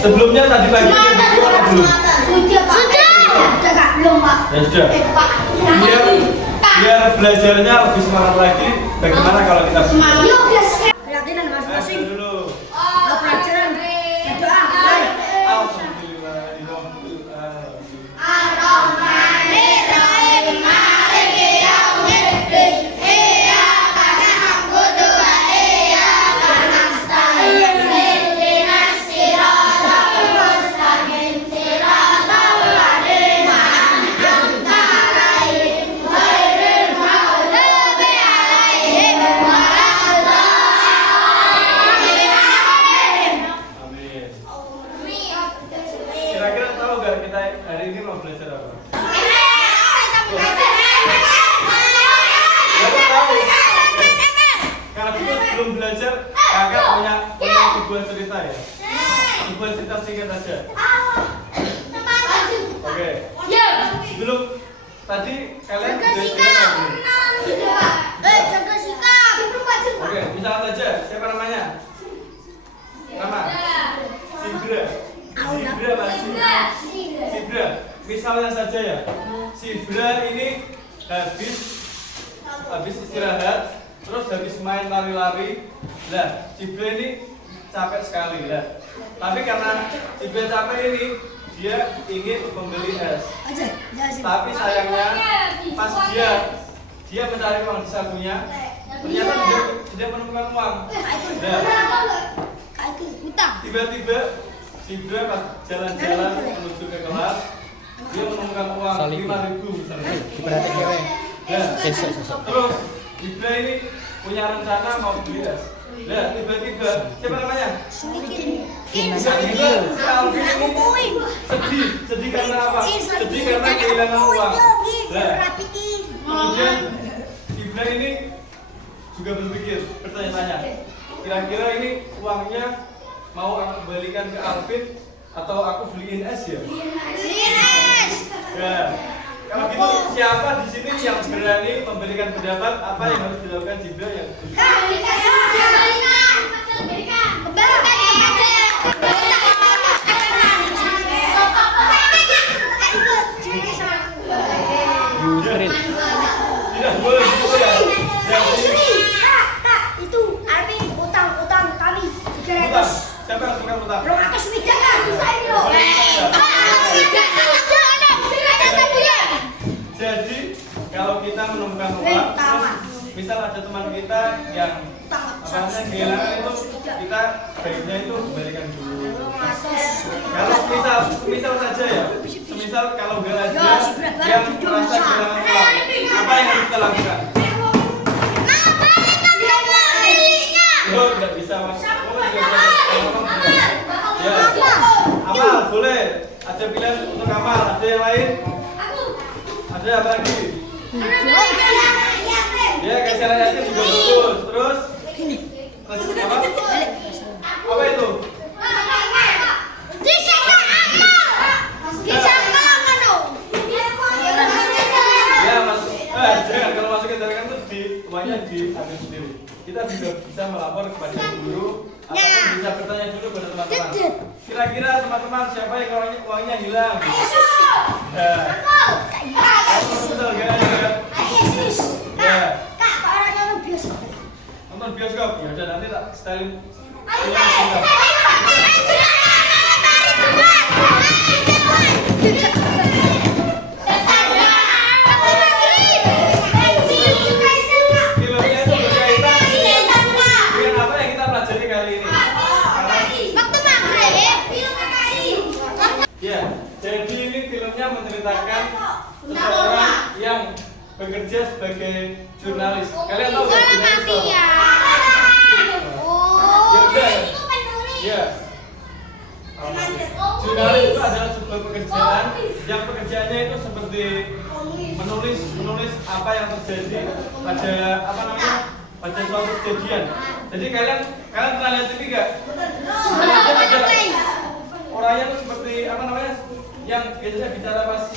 Sebelumnya tadi pagi review atau belum? Sudah, Kak. Belum, Pak. Ya sudah. Biar belajarnya lebih semangat lagi. Bagaimana kalau kita Semangat. Yuk, guys. Perhatian masing-masing. dulu. Pelajaran. Berdoa. Ar-Rahmanir-Rahim Maliki Yaumiddin Iyyaka na'budu wa iyyaka nasta'in Ihdinas siratal mustaqim siratal ladzina an'amta 'alaihim ghairil maghdubi 'alaihim waladdallin. Amin. Kira-kira tahu nggak kita hari ini mau belajar apa? Kalau kita belum belajar, kakak punya sebuah cerita ya. Sebuah cerita singkat aja. Oke. Sebelum tadi kalian sudah belajar belum? Jaga sikap. Oke, bisa saja. Siapa namanya? Nama? Sibra. Sibra Pak. Sibra. Misalnya saja ya. Sibra ini habis istirahat, terus habis main lari-lari. Lah, Sibra ini capek sekali lah. Tapi karena Sibra capek ini, dia ingin membeli es. Tapi sayangnya pas dia mencari uang di sakunya, ternyata dia tidak menemukan uang. Nah, tiba-tiba Sibra pas jalan-jalan menuju ke kelas, dia menemukan uang 5.000 misalnya. Nah, terus Sibra ini punya rencana mau beli es. Nah, tiba-tiba siapa namanya? Tiba-tiba si Alvin ini sedih karena apa? Sedih karena kehilangan uang. Nah, kemudian Sibra ini juga berpikir, bertanya-tanya, kira-kira ini uangnya mau aku balikan ke Alvin atau aku beliin es ya? Ya. Kalau gitu siapa di sini yang berani memberikan pendapat apa yang harus dilakukan Sibra yang tidak boleh gitu ya. Itu Arvin utang kami 300. Utang. Siapa yang suka utang? Romakas Mida kan bisa ini loh. Jadi kalau kita menemukan uang, misal ada teman kita yang apa namanya kehilangan itu, kita baiknya itu kembalikan dulu. Kalau misal saja ya, semisal kalau nggak ada yang merasa kehilangan uang, apa yang harus kita lakukan? Lo nggak bisa mas. Ya, amal boleh. Ada pilihan untuk amal. Ada yang lain? Ada apa lagi? Ya, kasih ayatnya juga bagus. Terus apa? Apa itu? Ya, mas. Jangan kalau masukin dari kan tuh di rumahnya diambil sendiri. Kita juga bisa melapor kepada guru ataupun bisa bertanya dulu pada teman-teman. Kira-kira teman-teman siapa yang uangnya hilang? Ya. Betul kan? Ya. Nonton bioskop. Ya udah nanti tak setelin. Filmnya itu berkaitan dengan apa yang kita pelajari kali ini. Ya, jadi ini filmnya menceritakan seseorang yang bekerja sebagai jurnalis. Kalian tahu nggak jurnalis itu apa? Ya. Jurnalis itu adalah sebuah pekerjaan yang pekerjaannya itu seperti menulis apa yang terjadi pada apa namanya pada suatu kejadian. Jadi kalian pernah lihat TV nggak? Ada orangnya itu seperti apa namanya yang biasanya bicara pas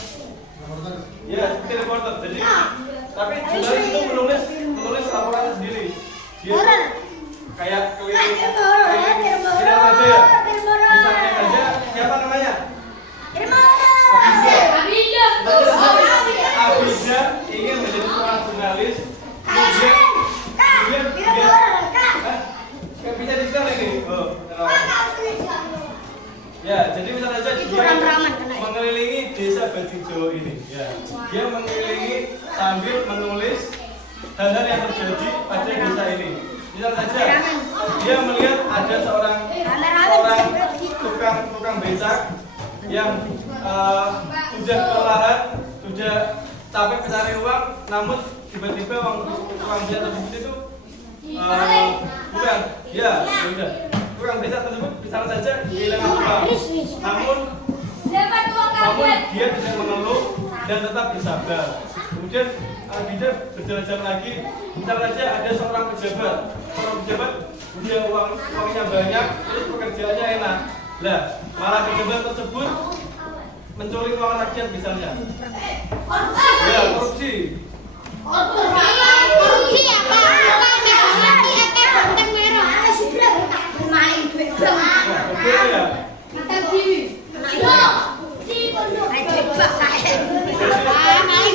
ya seperti reporter. Jadi tapi jurnalis itu menulis laporannya sendiri. Dia kayak keliling viral aja ya. Misalnya aja Ya, jadi misalnya saja Itu dia ram-raman kena. mengelilingi desa Bajingjo ini. Ya, dia mengelilingi sambil menulis hal-hal yang terjadi pada desa ini. Misal saja dia melihat ada seorang tukang becak yang sudah kelelahan, sudah capek mencari uang, namun tiba-tiba tukang becak tersebut itu bukan, ya sudah. Tukang becak tersebut misalnya saja kehilangan uang, namun dia tidak mengeluh dan tetap bersabar. Kemudian dia berjalan-jalan lagi, misalnya saja ada seorang pejabat dia uangnya banyak, terus pekerjaannya enak. Lah, malah pejabat tersebut mencuri uang rakyat misalnya. Ya, korupsi. Korupsi apa? Banteng merah. Main duit bang. Oke ya. Mata TV. Maling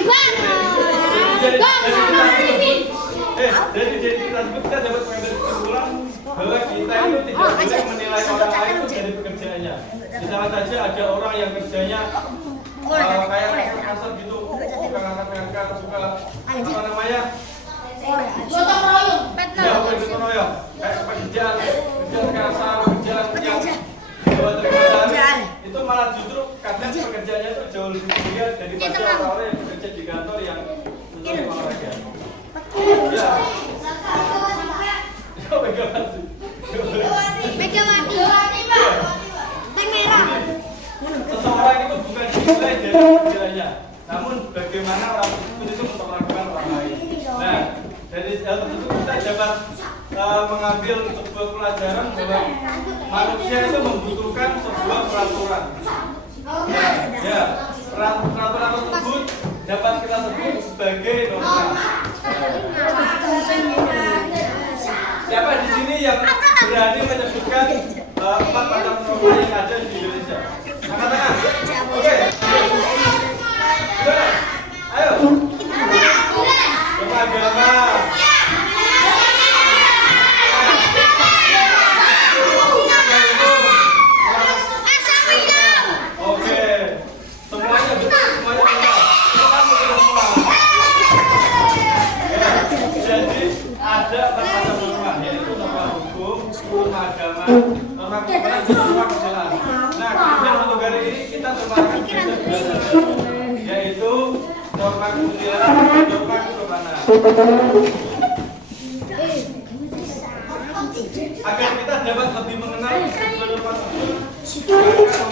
bang. Jadi kita dapat mengambil kesimpulan bahwa kita itu tidak boleh menilai orang lain dari pekerjaannya. Misalnya saja ada orang yang kerjanya kayak kasar gitu, suka ngangkat-ngangkat, suka apa namanya? Gotong royong. Ya, gotong royong. Kayak kerjaan kasar, kerjaan yang bawa tekanan, itu malah justru kadang pekerjaannya itu jauh lebih mulia daripada orang-orang yang bekerja di kantor yang mencari uang rakyat. Ya. Megawati. Banteng merah. Seseorang itu bukan dinilai dari pekerjaannya, namun bagaimana orang tersebut itu memperlakukan orang lain. Nah, dari hal tersebut kita dapat mengambil sebuah pelajaran bahwa manusia itu membutuhkan sebuah peraturan. Ya, peraturan tersebut dapat kita sebut sebagai norma. Siapa di sini yang berani menyebutkan 4 macam norma yang ada di Indonesia? Angkat tangan. Oke. Gimana? Ayo. Norma agama. Oke. Semuanya betul, semuanya benar. Kita kan betul semua. Ya, jadi ada 4 macam norma, yaitu norma hukum, norma agama, norma kebenaran, dan norma kebenaran. Nah, kemudian untuk hari ini kita termakan yaitu norma kemuliaan dan norma kesopanan. Agar kita dapat lebih mengenal sebuah norma tersebut, kita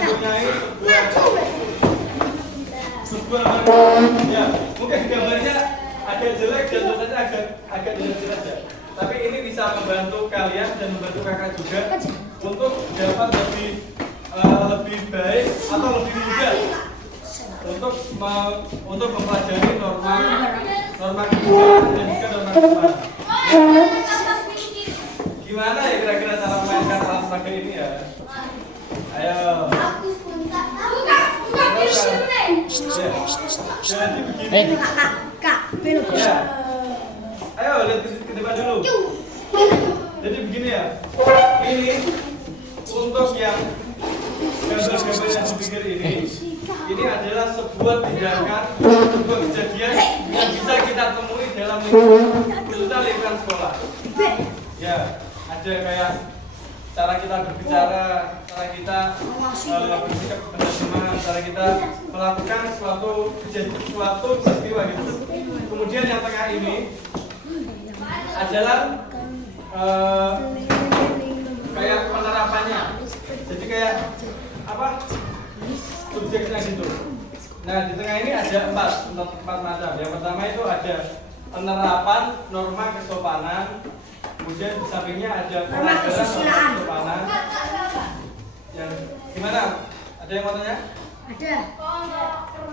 mempunyai sebuah ya, mungkin gambarnya agak jelek dan tulisannya agak jelek saja. Tapi ini bisa membantu kalian dan membantu kakak juga untuk dapat lebih baik atau lebih mudah untuk mempelajari norma kebenaran dan juga norma kesopanan. Gimana ya kira-kira cara memainkan alat peraga ini ya? Ayo. Jadi begini. Kak, belok. Ya. Ayo lihat ke depan dulu. Jadi begini ya. Ini untuk yang gambar-gambar yang dipikir ini adalah sebuah tindakan, sebuah kejadian yang bisa kita temui dalam lingkungan sekolah. Ya, ada kayak cara kita berbicara, cara kita bersikap kebersamaan, cara kita melakukan suatu peristiwa gitu. Kemudian yang tengah ini adalah kayak penerapannya. Jadi kayak apa? Subjeknya gitu. Nah, di tengah ini ada 4 macam. Yang pertama itu ada penerapan norma kesopanan. Kemudian di sampingnya ada pelanggaran norma kesopanan. Yang gimana? Ada yang mau tanya? Ada.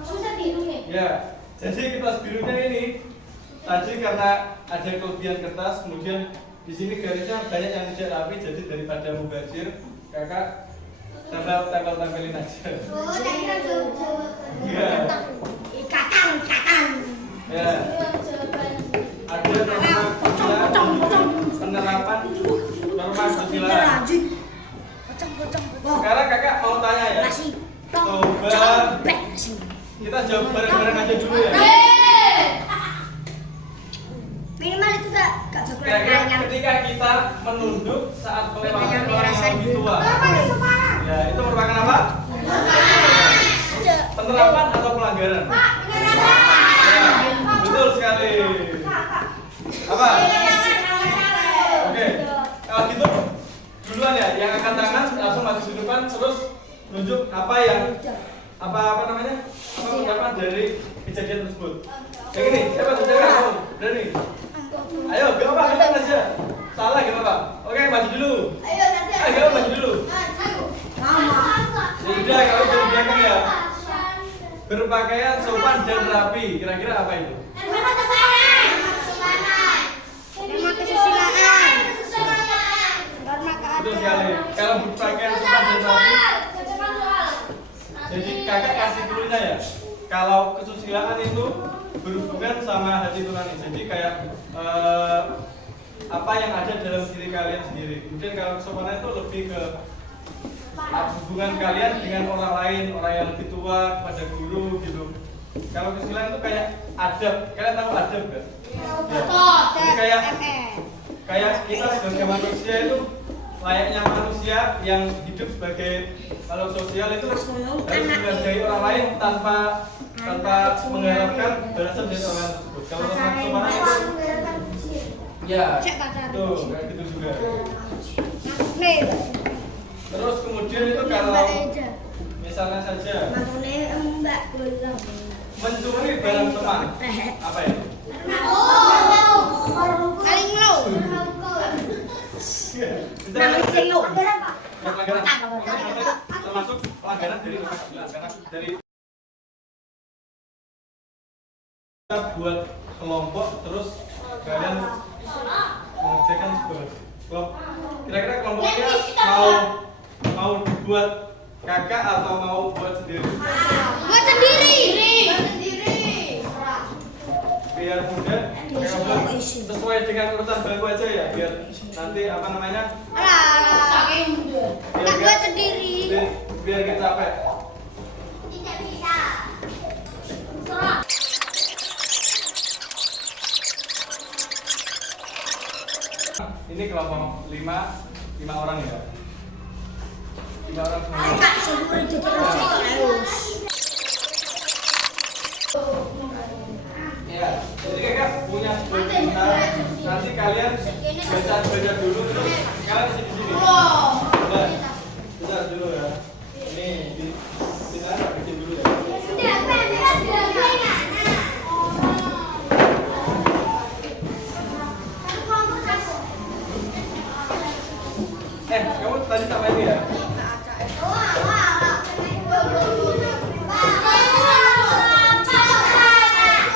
Susah birunya. Ya. Jadi kertas birunya ini tadi karena ada kelebihan kertas, kemudian di sini garisnya banyak yang tidak rapi, jadi daripada mubazir, kakak tempel-tempelin aja. Oh, tadi kan Iya. Ikatan. Ya. Ada norma penerapan norma sosial. Pocong. Sekarang kakak mau tanya jawab bareng-bareng aja dulu ya. Minimal itu gak berkurang Kira-kira banyak. ketika kita menunduk saat melewati orang yang lebih tua, ya itu merupakan apa? Penerapan atau pelanggaran? Ya, betul sekali. Apa? Oke, kalau gitu duluan ya, yang angkat tangan langsung maju ke depan terus nunjuk apa namanya? Apa pendapat dari kejadian tersebut? Yang ini, siapa saudara? Berani? Ayo, gak apa-apa, kita aja. Salah gak apa-apa. Oke, maju dulu. Ayo, maju dulu. Ya udah, kalau dari belakang ya. Berpakaian sopan dan rapi. Kira-kira apa itu? Norma kesusilaan. Norma Betul keadilan. sekali. Kalau berpakaian sopan dan rapi, jadi kakak kasih dulunya ya. Kalau kesusilaan itu berhubungan sama hati nurani. Jadi kayak apa yang ada dalam diri kalian sendiri. Mungkin kalau kesopanan itu lebih ke hubungan kalian dengan orang lain, orang yang lebih tua, kepada guru gitu. Kalau kesusilaan itu kayak adab. Kalian tahu adab kan? Ya. Jadi kayak kita sebagai manusia itu layaknya manusia yang hidup sebagai makhluk sosial itu harus menghargai orang lain tanpa mengharapkan balasan dari orang tersebut. Kalau tentang kesopanan itu ya, tuh kayak gitu juga. Terus kemudian itu kalau misalnya saja mencuri barang teman, apa ya? Paling mau. Termasuk pelanggaran dari kita buat kelompok terus kalian mengerjakan sebuah kelompok. Kira-kira kelompoknya mau dibuat kakak atau mau buat sendiri? Buat sendiri. Biar mudah, sesuai dengan urutan bangku aja ya, biar nanti apa namanya? Kita buat sendiri. Biar kita capek. Ini kelompok 5 orang ya. 5 orang semua. Ya, jadi kakak punya sebuah cerita. Nanti kalian baca dulu terus kalian di sini. Baca dulu ya. Ini kita bikin dulu ya. Kamu tadi sama ini ya?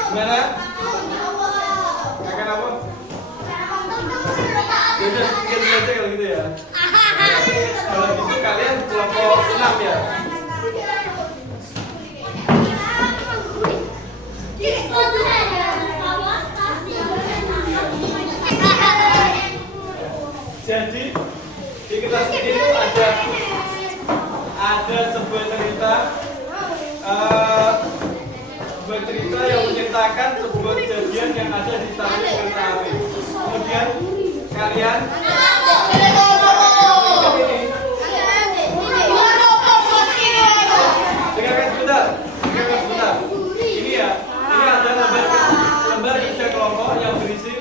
Gimana? Kakak apa? Yaudah, bikin dulu aja kalau gitu ya. Kalau gitu kalian kelompok 6 ya? Jadi di kelas ini itu ada sebuah cerita yang menceritakan sebuah kejadian yang ada di stasiun kereta api. Kemudian kalian dengarkan sebentar. Ini ya, ini ada lembar kerja kelompok yang berisi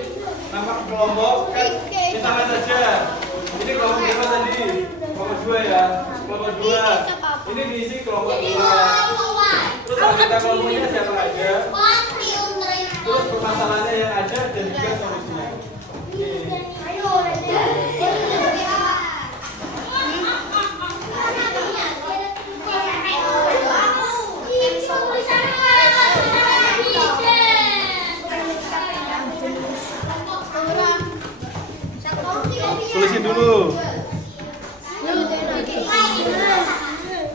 nama kelompok. Ini sama saja. Ini kelompok berapa tadi? Kelompok 2 ya. Kelompok 2. Ini diisi kelompok 2. Terus anggota kelompoknya siapa aja? Terus permasalahannya yang ada dan juga solusinya. Tulisin dulu.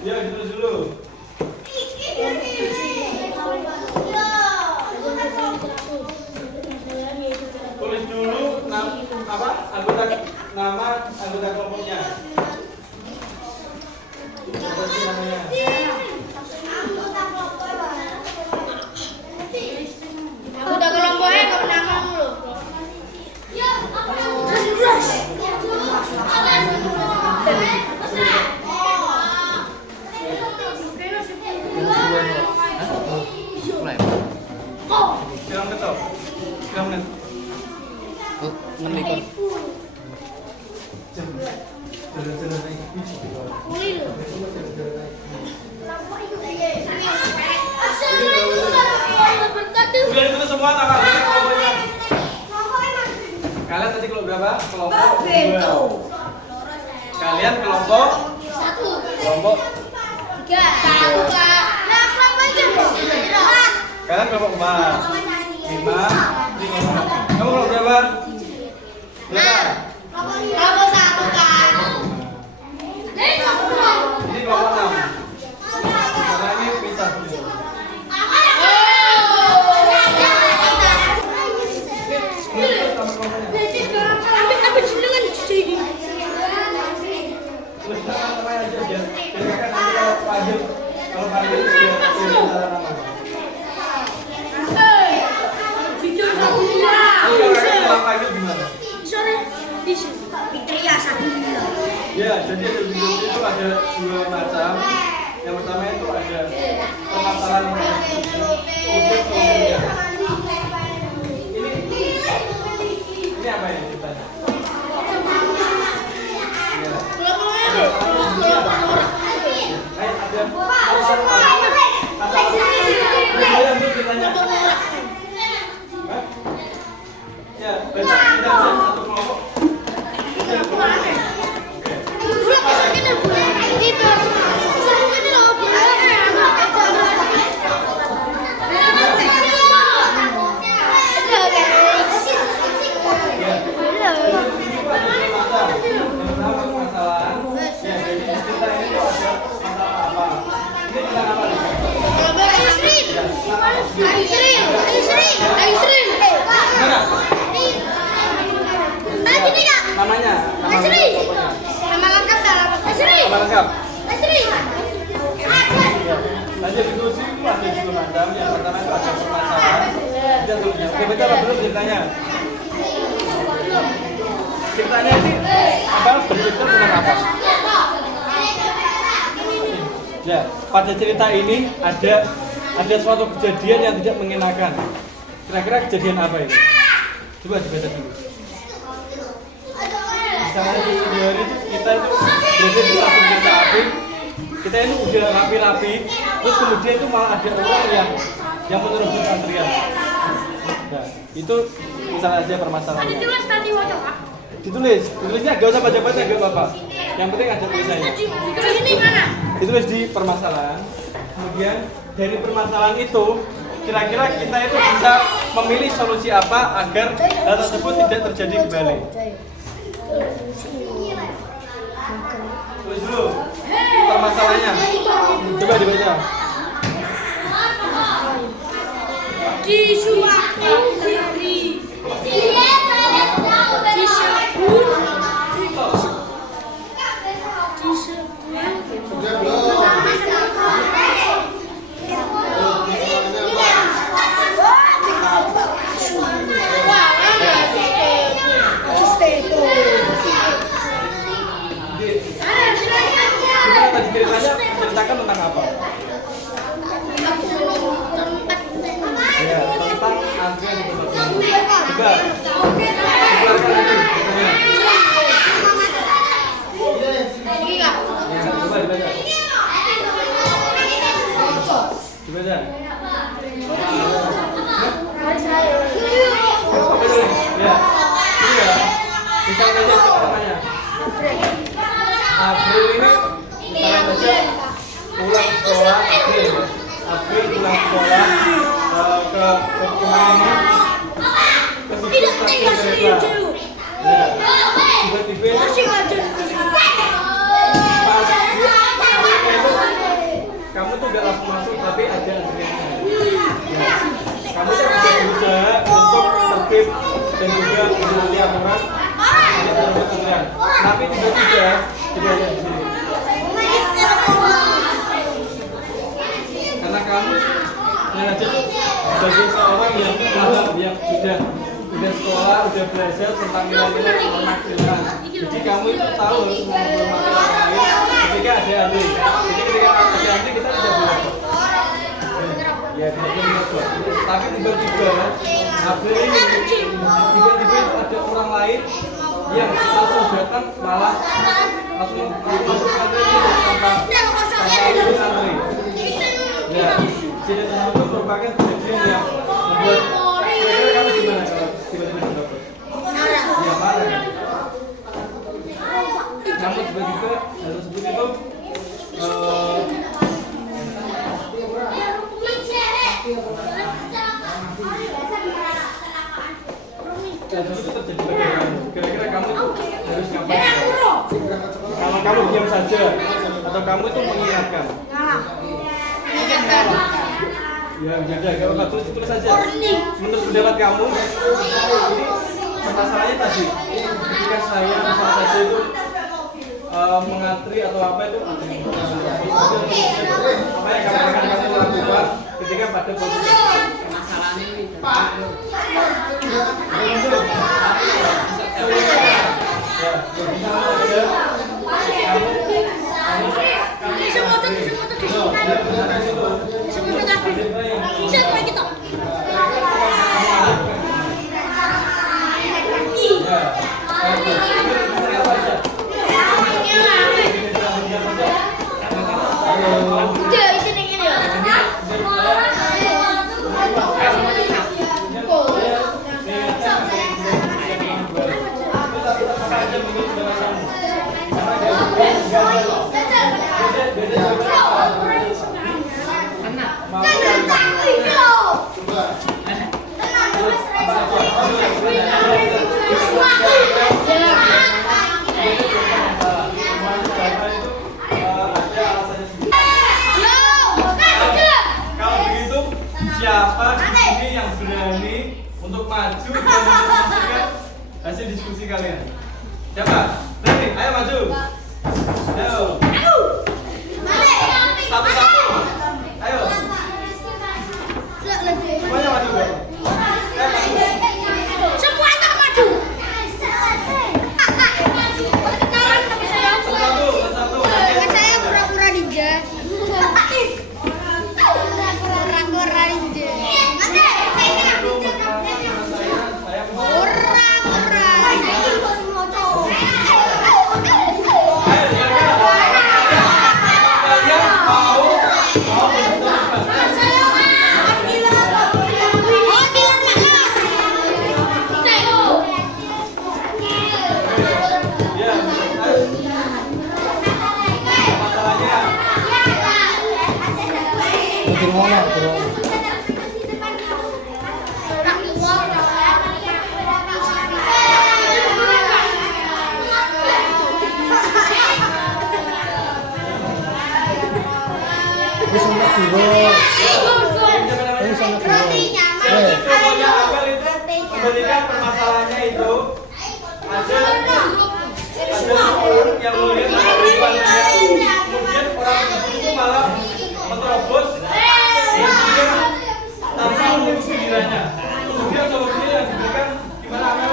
Ya, tulis dulu. Tulis dulu semua tanggal ini kelompoknya. Kalian tadi kelompok berapa? Kelompok 2. Kalian kelompok 1. kelompok 3. 1, Kak. Nah, kelompoknya kalian kelompok 4. 5. Kamu kelompok berapa? Berapa? Kelompok 1, Kak. Ini kelompok 6. Karena ini pisah dulu. Kalau panggil dia salah nama. Kalau kakak panggil gimana? Fitria Sabila. Ya, jadi video itu ada 2 macam. Yang pertama itu ada permasalahan khusus kemudian. Ini apa ini ceritanya? Ya, satu kelompok. Namanya, Nama lengkap. lanjut diskusi itu ada 2 macam. Yang pertama itu ada permasalahan. Oke, baca belum ceritanya? Ceritanya ini apa? Bercerita tentang apa? Ya, pada cerita ini ada suatu kejadian yang tidak mengenakan. Kira-kira kejadian apa ini? Coba dibaca dulu. Misalnya di hari itu kita itu berada di stasiun kereta api, kita itu udah rapi-rapi, terus kemudian itu malah ada orang yang menerobos antrian. Nah, itu misalnya aja permasalahannya. Ditulisnya gak usah baca-baca, gak apa-apa. Yang penting ada tulisannya. Ditulis di permasalahan. Kemudian dari permasalahan itu, kira-kira kita itu bisa memilih solusi apa agar hal tersebut tidak terjadi kembali. Tulis dulu permasalahannya. Coba dibaca. Di suatu hari Ceritanya menceritakan tentang apa? Ya, tentang antrian di tempat umum. Coba. Ya, coba dibaca. Dibaca. Ya. Ini ya. Misalnya aja namanya. April ini kalian aja pulang sekolah April pulang sekolah ke kemana ini ke stasiun kereta. Ya, tiba-tiba kamu tuh gak langsung masuk tapi ada antriannya. Ya, kamu tuh bisa berusaha untuk tertib dan juga mengikuti aturan tidak terlalu antrian. Tapi tiba-tiba tidak ada di sini. Karena kamu sengaja tuh sebagai seorang yang sudah sekolah, udah belajar tentang nilai-nilai pemakaian. Jadi kamu itu tahu harus memakai orang lain ketika ada antri. Jadi ketika ada antri kita tidak boleh. Ya, tidak boleh. Tapi tiba-tiba April ini tiba-tiba ada orang lain yang langsung datang malah langsung masuk antri tanpa antri. Ya, jadi tersebut merupakan kejadian yang membuat hal tersebut itu eh, itu terjadi pada kamu. Kira-kira kamu itu harus ngapain? Kalau kamu diam saja atau kamu itu mengingatkan? Ya, jaga. Kalau nggak tulis saja. Menurut pendapat kamu, ini masalahnya tadi. Ketika saya misalnya saja itu mengantri atau apa itu, apa yang kamu lakukan ketika pada posisi masalah ini? Siapa di sini yang berani untuk maju dan mendiskusikan hasil diskusi kalian? Siapa? Berani? Ayo maju. Ayo. Satu-satu. Ayo. Semuanya maju. Semuanya maju. Satu-satu. Saya pura-pura ninja. Pura-pura ninja. Kembalikan permasalahannya itu ada orang yang melihat kemudian orang itu malah menerobos tanpa menunggu gilirannya. Kemudian solusinya yang diberikan gimana Amel?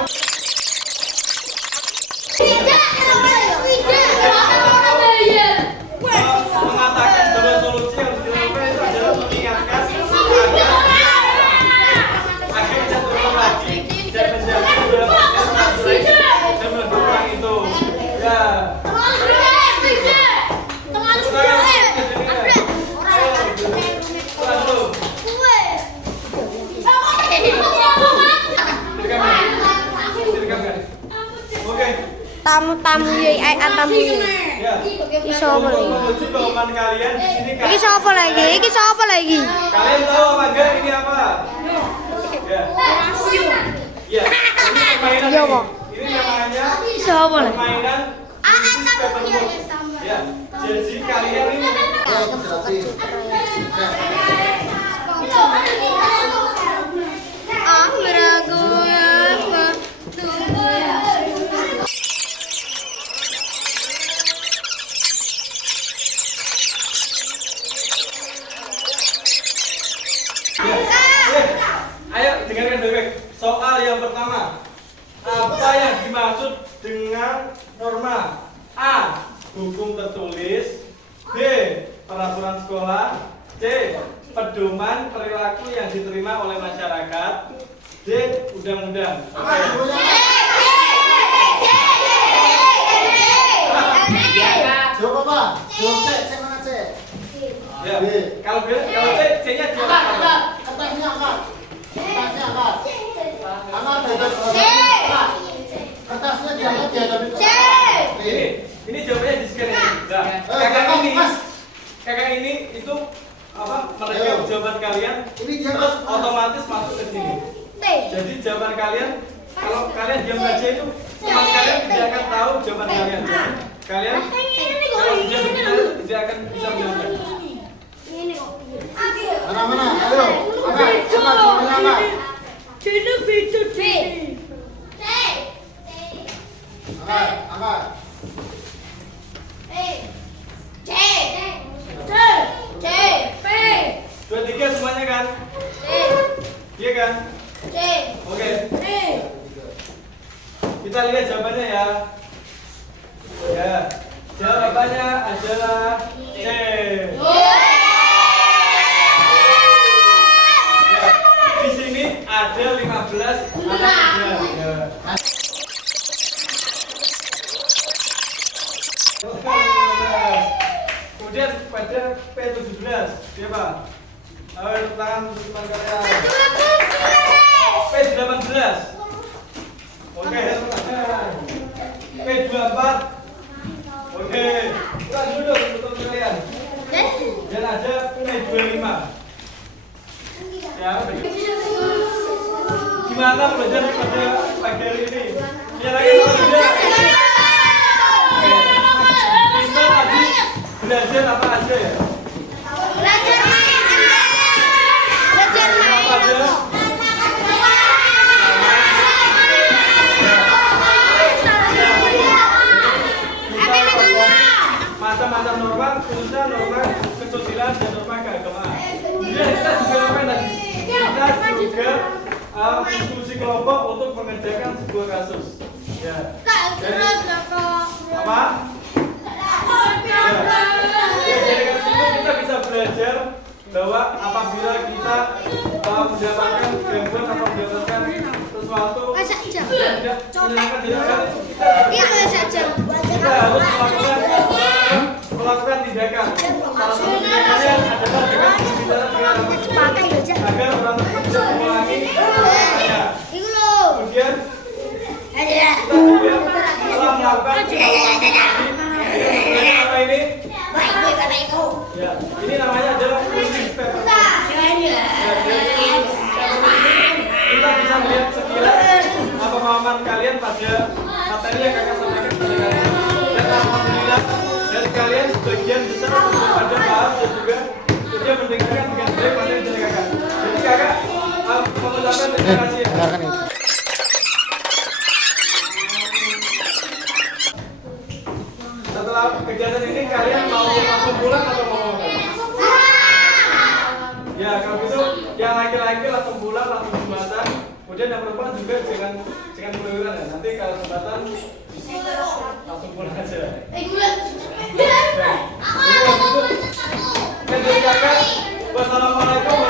Mengatakan bahwa solusi yang dilakukan itu adalah mengingatkan agar bisa turun lagi dan menjaga dan mendukung itu. Ya. Tamu-tamu ya, tamu ya. Iso apa lagi? Menuju ke omongan kalian di sini kan. Iki siapa lagi? Iki siapa lagi? Kalian tahu apa enggak ini apa? Ya. Ya. Ini permainan Iya, ini. Pak. Ini namanya Siapa lagi? permainan bisnis paper box. Ya. Jadi kalian ini Aku beragu apa? Ayo dengarkan baik-baik. Soal yang pertama. Apa yang dimaksud dengan norma? A. Hukum tertulis. B. Peraturan sekolah. C. Pedoman perilaku yang diterima oleh masyarakat. D. Undang-undang. Jawab apa? Jawab C mana C? Ya. Kalau C-nya jawab apa? Kertasnya angkat. Kertasnya angkat. Angkat bebas. Kertasnya diangkat dihadapi. Ini jawabannya di scan ini. ini, kakak ini itu apa? Merekam jawaban kalian, Ini dia terus Mas. otomatis masuk ke sini. T. Jadi jawaban kalian, kalau kalian diam saja itu, teman kalian tidak akan tahu jawaban kalian. Kalian kalau diam begitu tidak akan bisa menjawab. Ini kok. Mana? Ayo. Angkat jawabannya angkat. Jadi itu T. Angkat. Dua tiga semuanya kan? Iya kan? Oke. Kita lihat jawabannya ya. Ya, jawabannya adalah C. Ya, di sini ada 15 anak muda. Ya. Kemudian pada P17 siapa? Ayo tepuk tangan untuk teman kalian. P18. Oke, P24. Oke, kita duduk untuk kalian. Dan ada P25. Ya, gimana belajar pada pagi hari ini? Yang lagi belajar. Kita tadi belajar apa aja ya? Apa aja? Macam-macam norma, khususnya norma kesusilaan dan norma keagamaan. Kemudian kita juga apa tadi? Kita juga diskusi kelompok untuk mengerjakan sebuah kasus. Ya. Apa? Ya. Ya, dari kasus itu kita bisa belajar bahwa apabila kita mendapatkan gangguan atau mendapatkan sesuatu tidak menyenangkan diri kita, kita harus melakukan tindakan. Salah satu tindakannya adalah dengan berbicara dengan agar orang tersebut tidak mengulangi kesalahannya. Kemudian kita juga telah melakukan apa ini? Ya, ini namanya adalah cruising paper. Kita bisa melihat sekilas pemahaman kalian pada materi yang kakak sampaikan pada kalian. Dan alhamdulillah dari kalian sebagian besar sudah pada paham dan juga sudah mendengarkan dengan baik materi dari kakak. Jadi kakak mengucapkan terima kasih. Setelah kegiatan ini kalian mau langsung pulang atau mau? Ya, kalau gitu yang laki-laki langsung pulang, langsung jembatan. Kemudian yang perempuan juga jangan keluyuran ya. Nanti kalau jembatan langsung pulang aja. Jadi kalau gitu, dari kakak, wassalamualaikum